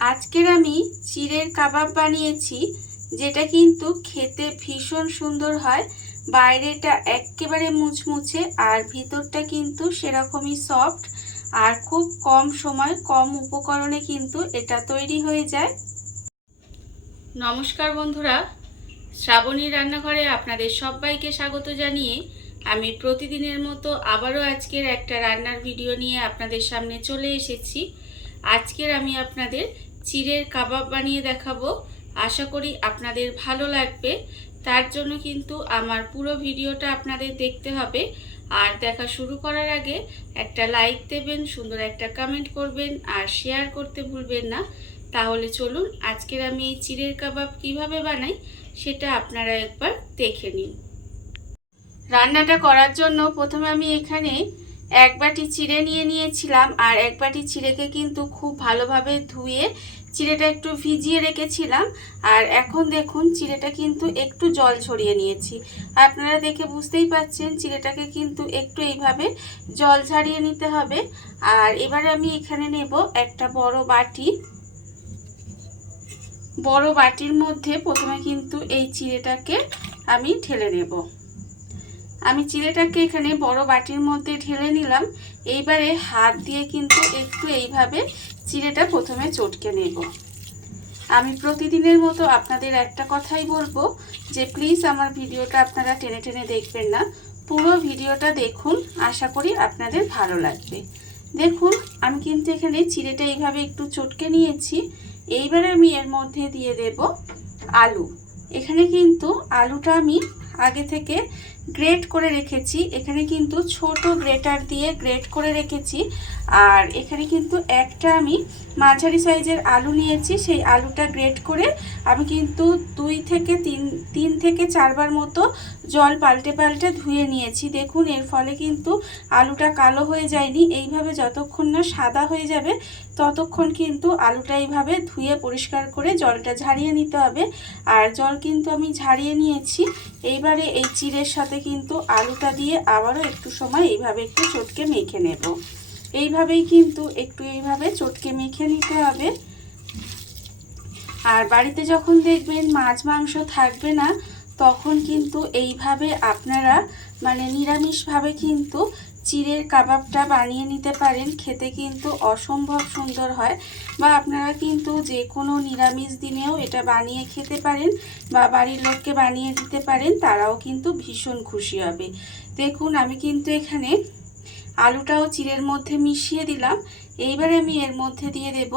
আজকের আমি চিড়ের কাবাব বানিয়েছি, যেটা কিন্তু খেতে ভীষণ সুন্দর হয়। বাইরেটা একেবারে মুচমুচে আর ভিতরটা কিন্তু সেরকমই সফট, আর খুব কম সময় কম উপকরণে কিন্তু এটা তৈরি হয়ে যায়। নমস্কার বন্ধুরা, শ্রাবণী রান্নাঘরে আপনাদের সবাইকে স্বাগত জানিয়ে আমি প্রতিদিনের মতো আবারও আজকের একটা রান্নার ভিডিও নিয়ে আপনাদের সামনে চলে এসেছি। আজকের আমি আপনাদের চিড়ের কাবাব বানিয়ে দেখাবো। আশা করি আপনাদের ভালো লাগবে। তার জন্য কিন্তু আমার পুরো ভিডিওটা আপনাদের দেখতে হবে। আর দেখা শুরু করার আগে একটা লাইক দেবেন, সুন্দর একটা কমেন্ট করবেন আর শেয়ার করতে ভুলবেন না। তাহলে চলুন আজকের আমি এই চিড়ের কাবাব কিভাবে বানাই সেটা আপনারা একবার দেখে নিন। রান্নাটা করার জন্য প্রথমে আমি এখানে এক বাটি চিড়ে নিয়ে নিয়েছিলাম, আর এক বাটি চিড়েকে কিন্তু খুব ভালোভাবে ধুয়ে চিড়েটা একটু ভিজিয়ে রেখেছিলাম। আর এখন দেখুন চিড়েটা কিন্তু একটু জল ছড়িয়ে নিয়েছি। আপনারা দেখে বুঝতেই পাচ্ছেন চিড়েটাকে কিন্তু একটু এইভাবে জল ঝাড়িয়ে নিতে হবে। আর এবারে আমি এখানে নেব একটা বড় বাটির মধ্যে প্রথমে কিন্তু এই চিড়েটাকে আমি ঢেলে নেব। আমি চিড়েটাকে এখানে বড় বাটির মধ্যে ঢেলে নিলাম। এইবারে হাত দিয়ে কিন্তু একটু এইভাবে চিড়েটা প্রথমে চটকে নেব। আমি প্রতিদিনের মতো আপনাদের একটা কথাই বলবো যে প্লিজ আমার ভিডিওটা আপনারা টেনে টেনে দেখবেন না, পুরো ভিডিওটা দেখুন, আশা করি আপনাদের ভালো লাগবে। দেখুন আমি কিন্তু এখানে চিড়েটা এইভাবে একটু চটকে নিয়েছি। এইবারে আমি এর মধ্যে দিয়ে দেব আলু। এখানে কিন্তু আলুটা আমি আগে থেকে গ্রেট করে রেখেছি। এখানে কিন্তু ছোট গ্রেটার দিয়ে গ্রেট করে রেখেছি। আর এখানে কিন্তু একটা আমি মাঝারি সাইজের আলু নিয়েছি। সেই আলুটা গ্রেট করে আমি কিন্তু 3 থেকে 4 বার মতো জল পাল্টে পাল্টে ধুয়ে নিয়েছি। দেখুন এর ফলে কিন্তু আলুটা কালো হয়ে যায়নি। এইভাবে যতক্ষণ না সাদা হয়ে যাবে ততক্ষণ কিন্তু আলুটা এইভাবে ধুয়ে পরিষ্কার করে জলটা ঝারিয়ে নিতে হবে। আর জল কিন্তু আমি ঝারিয়ে নিয়েছি। এইবারে এই চিড়ের সাথে কিন্তু আলুটা দিয়ে আবারও একটু সময় এইভাবে একটু চটকে মেখে নেব। এইভাবেই কিন্তু একটু এইভাবে চটকে মেখে নিতে হবে। আর বাড়িতে যখন দেখবেন মাছ মাংস থাকবে না, তখন কিন্তু এইভাবে আপনারা নিরামিষভাবে কিন্তু চিড়ের কাবাবটা বানিয়ে নিতে পারেন। খেতে কিন্তু অসম্ভব সুন্দর হয়। বা আপনারা কিন্তু যে কোনো নিরামিষ দিনেও এটা বানিয়ে খেতে পারেন, বা বাড়ির লোককে বানিয়ে দিতে পারেন, তারাও কিন্তু ভীষণ খুশি হবে। দেখুন আমি কিন্তু এখানে আলুটাও চিড়ের মধ্যে মিশিয়ে দিলাম। এইবারে আমি এর মধ্যে দিয়ে দেব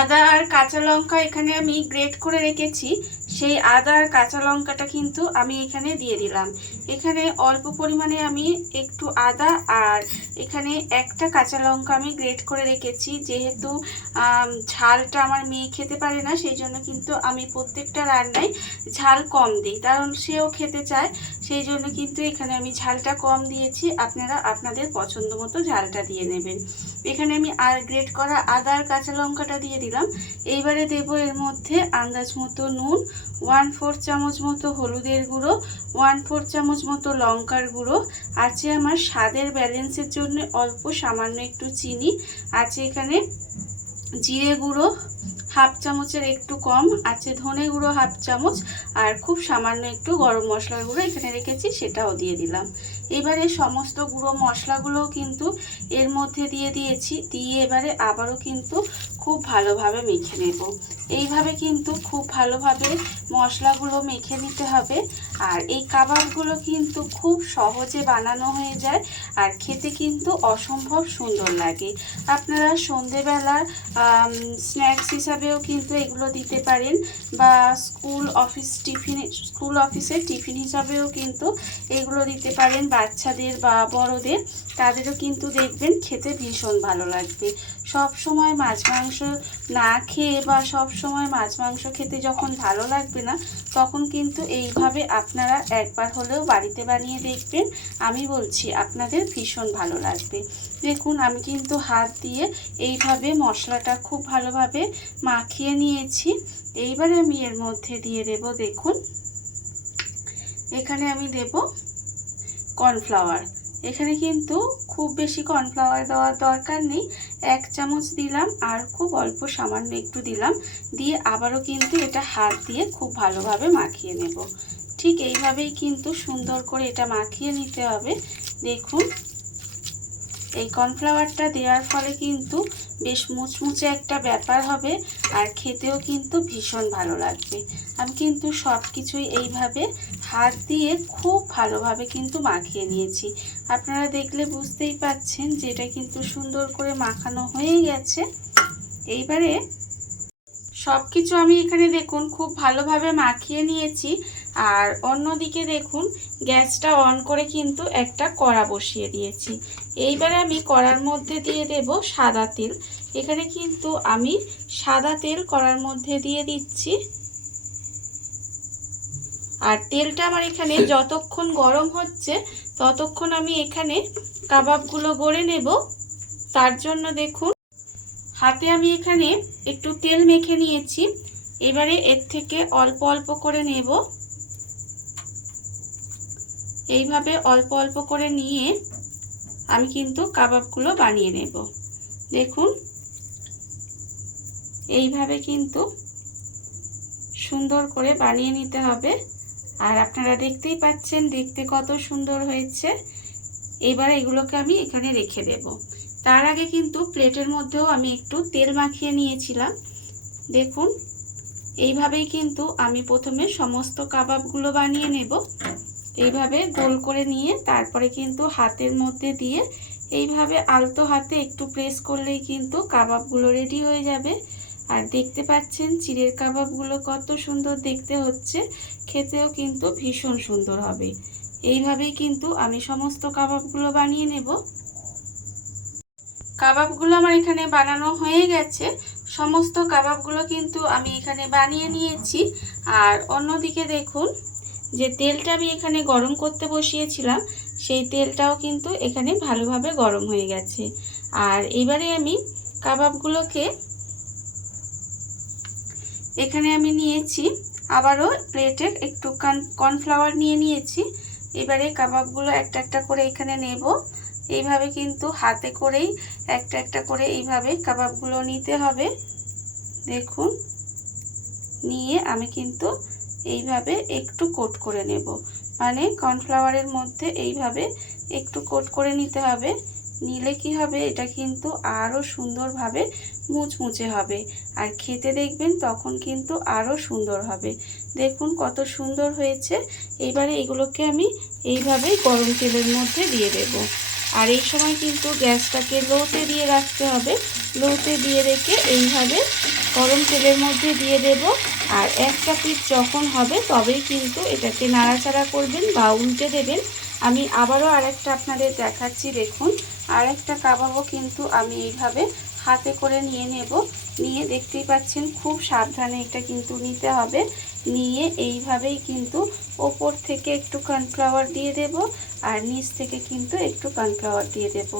আদা আর কাঁচা লঙ্কা। এখানে আমি গ্রেট করে রেখেছি, সেই আদা আর কাঁচা লঙ্কাটা কিন্তু আমি এখানে দিয়ে দিলাম। এখানে অল্প পরিমাণে আমি একটু আদা আর এখানে একটা কাঁচা লঙ্কা আমি গ্রেট করে রেখেছি। যেহেতু ঝালটা আমার মেয়ে খেতে পারে না, সেই জন্য কিন্তু আমি প্রত্যেকটা রান্নায় ঝাল কম দিই, কারণ সেও খেতে চায়। সেই জন্য কিন্তু এখানে আমি ঝালটা কম দিয়েছি। আপনারা আপনাদের পছন্দ মতো ঝালটা দিয়ে নেবেন। এখানে আমি গ্রেট করা আদা আর কাঁচা লঙ্কাটা দিয়ে দিলাম। এইবারে দেব এর মধ্যে আন্দাজ মতো নুন, 1/4 চামচ মতো হলুদের গুঁড়ো, 1/4 চামচ মতো লঙ্কার গুঁড়ো, আছে আমার স্বাদের ব্যালেন্সের জন্য অল্প সামান্য একটু চিনি, আছে এখানে জিরে গুঁড়ো 1/2 চামচের একটু কম, আছে ধনে গুঁড়ো 1/2 চামচ, আর খুব সামান্য একটু গরম মশলার গুঁড়ো এখানে রেখেছি, সেটাও দিয়ে দিলাম। এবারে সমস্ত গুঁড়ো মশলাগুলোও কিন্তু এর মধ্যে দিয়ে দিয়েছি। দিয়ে এবারে আবারও কিন্তু খুব ভালোভাবে মেখে নেব। এইভাবে কিন্তু খুব ভালোভাবে মশলাগুলো মেখে নিতে হবে। আর এই কাবাবগুলো কিন্তু খুব সহজে বানানো হয়ে যায়, আর খেতে কিন্তু অসম্ভব সুন্দর লাগে। আপনারা সন্ধেবেলা স্ন্যাক্স হিসাবেও কিন্তু এগুলো দিতে পারেন, বা স্কুল অফিসের টিফিন হিসাবেও কিন্তু এগুলো দিতে পারেন। বাচ্চাদের বা বড়দের, তাদেরও কিন্তু দেখবেন খেতে ভীষণ ভালো লাগবে। সব সময় মাছ মাংস না খেয়ে বা সব সময় মাছ মাংস খেতে যখন ভালো লাগবে না, তখন কিন্তু এইভাবে আপনারা একবার হলেও বাড়িতে বানিয়ে দেখবেন। আমি বলছি আপনাদের ভীষণ ভালো লাগবে। দেখুন আমি কিন্তু হাত দিয়ে এইভাবে মশলাটা খুব ভালোভাবে মাখিয়ে নিয়েছি। এইবারে আমি এর মধ্যে দিয়ে দেব, দেখুন এখানে আমি দেব কর্নফ্লাওয়ার। এখানে কিন্তু খুব বেশি কর্নফ্লাওয়ার দেওয়ার দরকার নেই, 1 চামচ দিলাম আর খুব অল্প সামান্য একটু দিলাম, দিয়ে আবারও কিন্তু এটা হাত দিয়ে খুব ভালোভাবে মাখিয়ে নেব। ঠিক এইভাবেই কিন্তু সুন্দর করে এটা মাখিয়ে নিতে হবে। দেখুন এই কর্নফ্লাওয়ারটা দেওয়ার ফলে কিন্তু বেশ মুচমুচে একটা ব্যাপার হবে আর খেতেও কিন্তু ভীষণ ভালো লাগবে। আমি কিন্তু সব কিছুই এইভাবে হাত দিয়ে খুব ভালোভাবে কিন্তু মাখিয়ে নিয়েছি। আপনারা দেখলে বুঝতেই পাচ্ছেন যে এটা কিন্তু সুন্দর করে মাখানো হয়ে গেছে। এইবারে সব কিছু আমি এখানে দেখুন খুব ভালোভাবে মাখিয়ে নিয়েছি। আর অন্যদিকে দেখুন গ্যাসটা অন করে কিন্তু একটা কড়া বসিয়ে দিয়েছি। এইবারে আমি কড়ার মধ্যে দিয়ে দেব সাদা তেল। এখানে কিন্তু আমি সাদা তেল কড়ার মধ্যে দিয়ে দিচ্ছি। আর তেলটা আমার এখানে যতক্ষণ গরম হচ্ছে ততক্ষণ আমি এখানে কাবাবগুলো গড়ে নেব। তার জন্য দেখুন হাতে আমি এখানে একটু তেল মেখে নিয়েছি। এবারে এর থেকে অল্প অল্প করে নেব। এইভাবে অল্প অল্প করে নিয়ে আমি কিন্তু কাবাবগুলো বানিয়ে নেব। দেখুন এইভাবে কিন্তু সুন্দর করে বানিয়ে নিতে হবে। আর আপনারা দেখতেই পাচ্ছেন দেখতে কত সুন্দর হয়েছে। এবার এগুলোকে আমি এখানে রেখে দেব। তার আগে কিন্তু প্লেটের মধ্যেও আমি একটু তেল মাখিয়ে নিয়েছিলাম। দেখুন এইভাবেই কিন্তু আমি প্রথমে সমস্ত কাবাবগুলো বানিয়ে নেব। এইভাবে গোল করে নিয়ে তারপরে কিন্তু হাতের মধ্যে দিয়ে এইভাবে আলতো হাতে একটু প্রেস করলেই কিন্তু কাবাবগুলো রেডি হয়ে যাবে। আর দেখতে পাচ্ছেন চিড়ের কাবাবগুলো কত সুন্দর দেখতে হচ্ছে, খেতেও কিন্তু ভীষণ সুন্দর হবে। এইভাবেই কিন্তু আমি সমস্ত কাবাবগুলো বানিয়ে নেব। কাবাবগুলো আমার এখানে বানানো হয়ে গেছে। সমস্ত কাবাবগুলো কিন্তু আমি এখানে বানিয়ে নিয়েছি। আর অন্যদিকে দেখুন যে তেলটা আমি এখানে গরম করতে বসিয়েছিলাম সেই তেলটাও কিন্তু এখানে ভালোভাবে গরম হয়ে গেছে। আর এবারে আমি কাবাবগুলোকে এখানে আমি নিয়েছি, আবারও প্লেটে একটু কর্নফ্লাওয়ার নিয়ে নিয়েছি। এবারে কাবাবগুলো একটা একটা করে এখানে নেব। এইভাবে কিন্তু হাতে করেই একটা একটা করে এইভাবে কাবাবগুলো নিতে হবে। দেখুন নিয়ে আমি কিন্তু এইভাবে একটু কোট করে নেব, মানে কর্নফ্লাওয়ারের মধ্যে এইভাবে একটু কোট করে নিতে হবে। নিলে কি হবে এটা কিন্তু আরও সুন্দরভাবে মুচমুচে হবে আর খেতে দেখবেন তখন কিন্তু আরও সুন্দর হবে। দেখুন কত সুন্দর হয়েছে। এইবারে এগুলোকে আমি এইভাবেই গরম তেলের মধ্যে দিয়ে দেব। আর এই সময় কিন্তু গ্যাসটাকে লোতে দিয়ে রাখতে হবে। লোতে দিয়ে রেখে এইভাবে গরম তেলের মধ্যে দিয়ে দেব। আর একটা পিঠ যখন হবে তবেই কিন্তু এটাকে নাড়াচাড়া করবেন বা উল্টে দেবেন। আমি আবারও আরেকটা আপনাদের দেখাচ্ছি। দেখুন আরেকটা কাবাবও কিন্তু আমি এইভাবে হাতে করে নিয়ে নেব। নিয়ে দেখতেই পাচ্ছেন খুব সাবধানে এটা কিন্তু নিতে হবে। নিয়ে এইভাবেই কিন্তু ওপর থেকে একটু কর্নফ্লাওয়ার দিয়ে দেব আর নিচ থেকে কিন্তু একটু কর্নফ্লাওয়ার দিয়ে দেব।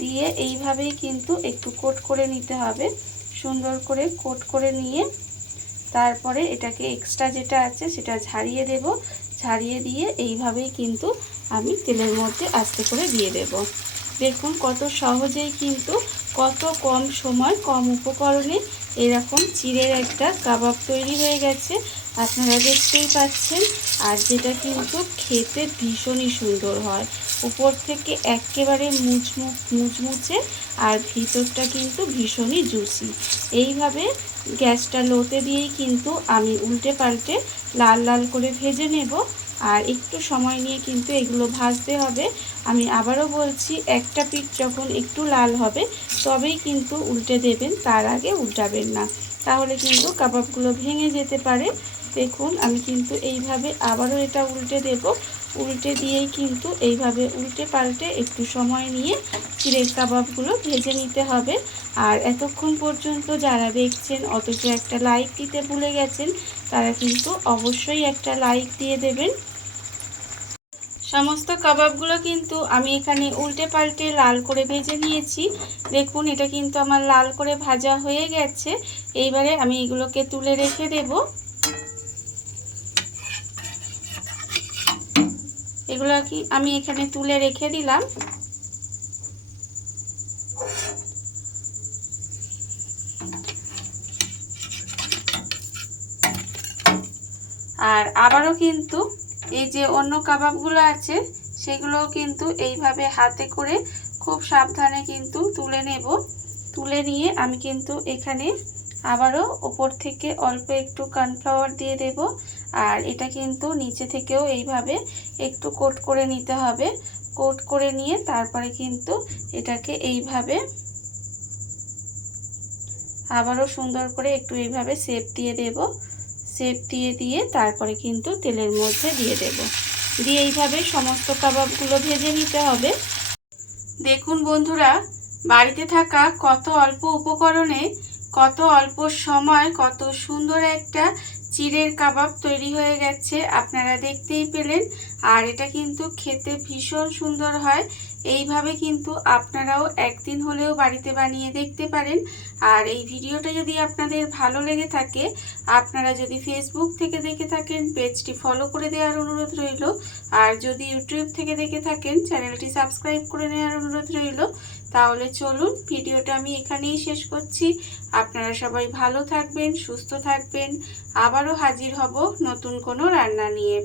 দিয়ে এইভাবেই কিন্তু একটু কোট করে নিতে হবে। সুন্দর করে কোট করে নিয়ে তারপরে এটাকে এক্সট্রা যেটা আছে সেটা ঝাড়িয়ে দেব। ঝাড়িয়ে দিয়ে এইভাবেই কিন্তু আমি তেলের মধ্যে আস্তে করে দিয়ে দেব। দেখুন কত সহজেই কিন্তু কত কম সময় কম উপকরণে এরকম চিড়ের একটা কাবাব তৈরি হয়ে গেছে। আপনারা দেখতেই পাচ্ছেন। আর যেটা কিন্তু খেতে ভীষণই সুন্দর হয়, উপর থেকে একেবারে মুচমুচে আর ভিতরটা কিন্তু ভীষণই জুসি। এইভাবে গ্যাসটা লোতে দিয়েই কিন্তু আমি উল্টে পাল্টে লাল লাল করে ভেজে নেব। আর একটু সময় নিয়ে কিন্তু এগুলো ভাজতে হবে। আমি আবারও বলছি একটা পিঠ যখন একটু লাল হবে তবেই কিন্তু উল্টে দেবেন, তার আগে উল্টাবেন না, তাহলে কিন্তু কাবাবগুলো ভেঙে যেতে পারে। দেখুন আমি কিন্তু এইভাবে আবারও এটা উল্টে দেব। উল্টে দিয়েই কিন্তু এইভাবে উল্টে পাল্টে একটু সময় নিয়ে চিড়ের কাবাবগুলো ভেজে নিতে হবে। আর এতক্ষণ পর্যন্ত যারা দেখছেন অথচ একটা লাইক দিতে ভুলে গেছেন তারা কিন্তু অবশ্যই একটা লাইক দিয়ে দেবেন। সমস্ত কাবাবগুলো কিন্তু আমি এখানে উল্টে পাল্টে লাল করে ভেজে নিয়েছি। দেখুন এটা কিন্তু আমার লাল করে ভাজা হয়ে গেছে। এইবারে আমি এগুলোকে তুলে রেখে দেব। এগুলো কি আমি এখানে তুলে রেখে দিলাম। আর আবারও কিন্তু এই যে অন্য কাবাবগুলো আছে সেগুলোও কিন্তু এইভাবে হাতে করে খুব সাবধানে কিন্তু তুলে নেব। তুলে নিয়ে আমি কিন্তু এখানে আবারও ওপর থেকে অল্প একটু কর্নফ্লাওয়ার দিয়ে দেব। আর এটা কিন্তু নিচে থেকেও এইভাবে একটু কোট করে নিতে হবে। কোট করে নিয়ে তারপরে কিন্তু এটাকে এইভাবে আবারও সুন্দর করে একটু এইভাবে শেপ দিয়ে দেব। শেপ দিয়ে তারপরে কিন্তু তেলের মধ্যে দিয়ে দেব। দিয়ে এইভাবে সমস্ত কাবাবগুলো ভেজে নিতে হবে। দেখুন বন্ধুরা, বাড়িতে থাকা কত অল্প উপকরণে কত অল্প সময় কত সুন্দর একটা চিড়ের কাবাব তৈরি হয়ে গেছে, আপনারা দেখতেই পেলেন। আর এটা কিন্তু খেতে ভীষণ সুন্দর হয়। এইভাবে কিন্তু আপনারাও একদিন হলেও বাড়িতে বানিয়ে দেখতে পারেন। আর এই ভিডিওটা যদি আপনাদের ভালো লেগে থাকে, আপনারা যদি ফেসবুক থেকে দেখে থাকেন পেজটি ফলো করে দেওয়ার অনুরোধ রইল। আর যদি ইউটিউব থেকে দেখে থাকেন চ্যানেলটি সাবস্ক্রাইব করে নেওয়ার অনুরোধ রইল। তাহলে চলুন ভিডিওটা আমি এখানেই শেষ করছি। আপনারা সবাই ভালো থাকবেন, সুস্থ থাকবেন। আবারও হাজির হব নতুন কোনো রান্না নিয়ে।